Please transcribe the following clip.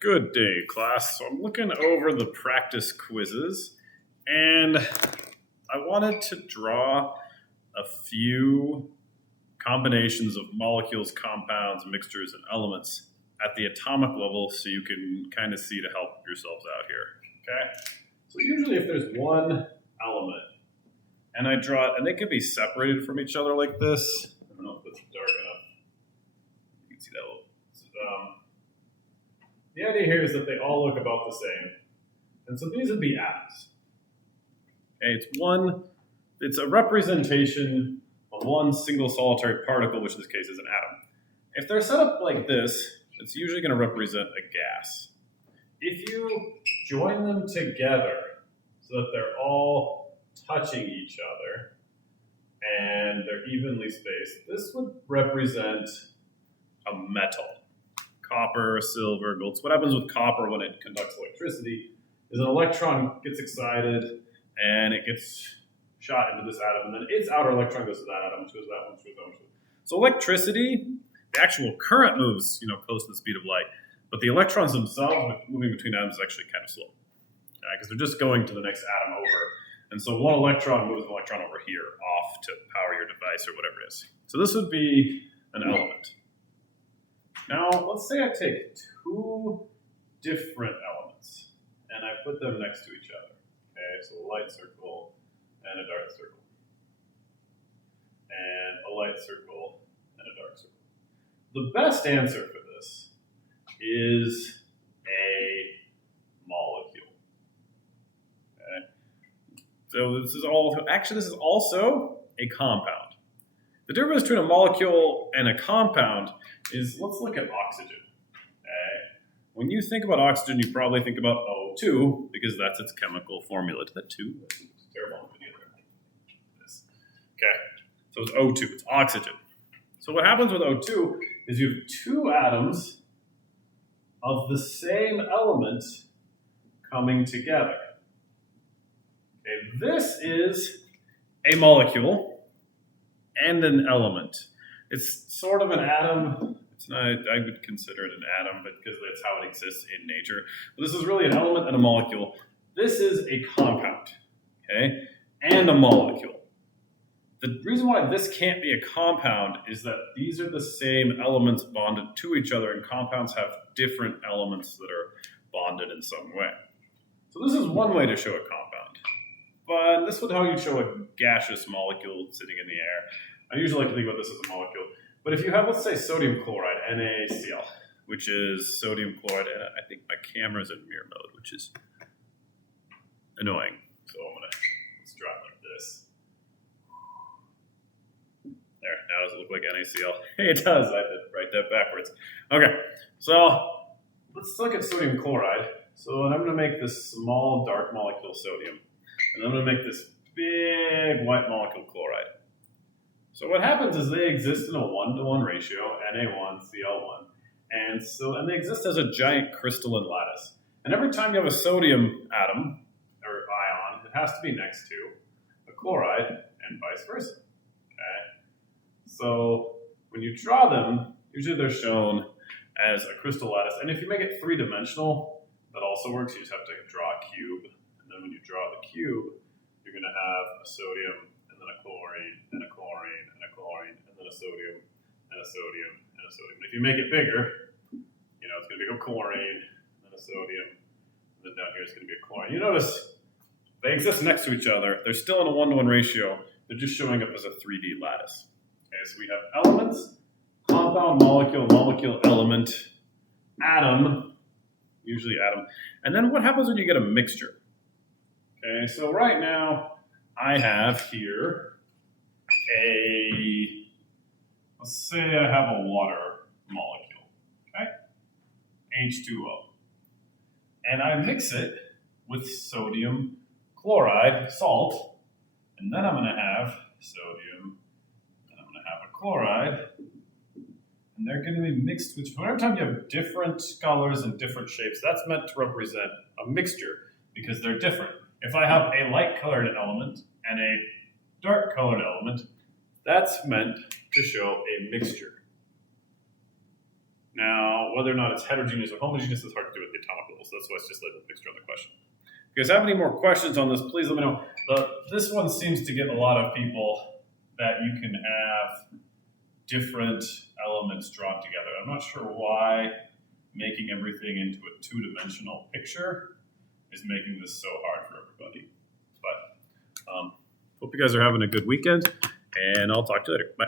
Good day, class. So I'm looking over the practice quizzes, and I wanted to draw a few combinations of molecules, compounds, mixtures, and elements at the atomic level so you can kind of see to help yourselves out here, okay? So usually if there's one element, and I draw it, and they can be separated from each other like this. I don't know if it's dark enough. You can see that a little. The idea here is that they all look about the same. And so these would be atoms. Okay, it's a representation of one single solitary particle, which in this case is an atom. If they're set up like this, it's usually going to represent a gas. If you join them together so that they're all touching each other and they're evenly spaced, this would represent a metal. Copper, silver, gold. So what happens with copper when it conducts electricity is an electron gets excited and it gets shot into this atom, and then its outer electron goes to that atom, which goes to that one, which goes to that one. So electricity, the actual current moves, close to the speed of light, but the electrons themselves moving between atoms is actually kind of slow, because they're just going to the next atom over. And so one electron moves an electron over here off to power your device or whatever it is. So this would be an element. Now, let's say I take two different elements and I put them next to each other. Okay, so a light circle and a dark circle. And a light circle and a dark circle. The best answer for this is a molecule. Okay. So this is also a compound. The difference between a molecule and a compound is, let's look at oxygen. Okay. When you think about oxygen, you probably think about O2 because that's its chemical formula. Did that too? It's a terrible video there. Okay, so it's O2, it's oxygen. So what happens with O2 is you have two atoms of the same element coming together. Okay, this is a molecule and an element. It's sort of an atom. It's not, I would consider it an atom, but because that's how it exists in nature. But this is really an element and a molecule. This is a compound, okay, and a molecule. The reason why this can't be a compound is that these are the same elements bonded to each other, and compounds have different elements that are bonded in some way. So this is one way to show a compound. But this would how you show a gaseous molecule sitting in the air. I usually like to think about this as a molecule. But if you have, let's say, sodium chloride, NaCl, which is sodium chloride, and I think my camera's in mirror mode, which is annoying. So let's draw it like this. There, now does it look like NaCl? Hey, it does. I did write that backwards. Okay, so let's look at sodium chloride. So I'm going to make this small dark molecule sodium. And I'm going to make this big white molecule chloride. So what happens is they exist in a 1-to-1 ratio, Na1, Cl1. And they exist as a giant crystalline lattice. And every time you have a sodium atom, or ion, it has to be next to a chloride, and vice versa. Okay? So when you draw them, usually they're shown as a crystal lattice. And if you make it three-dimensional, that also works. You just have to draw a cube. And then when you draw the cube, you're going to have a sodium, and then a chlorine, and a chlorine, and a chlorine, and then a sodium, and a sodium, and a sodium. If you make it bigger, it's going to be a chlorine, and then a sodium, and then down here it's going to be a chlorine. You notice they exist next to each other. They're still in a 1-to-1 ratio. They're just showing up as a 3D lattice. Okay, so we have elements, compound, molecule, element, atom, usually atom. And then what happens when you get a mixture? Okay, so right now I have here let's say I have a water molecule, okay? H2O. And I mix it with sodium chloride, salt, and then I'm going to have sodium, and I'm going to have a chloride, and they're going to be mixed with, every time you have different colors and different shapes, that's meant to represent a mixture because they're different. If I have a light-colored element and a dark-colored element, that's meant to show a mixture. Now, whether or not it's heterogeneous or homogeneous is hard to do with purple. So that's why it's just labeled picture on the question. If you guys have any more questions on this, please let me know. This one seems to get a lot of people that you can have different elements drawn together. I'm not sure why making everything into a two-dimensional picture is making this so hard for everybody. But hope you guys are having a good weekend, and I'll talk to you later. Bye.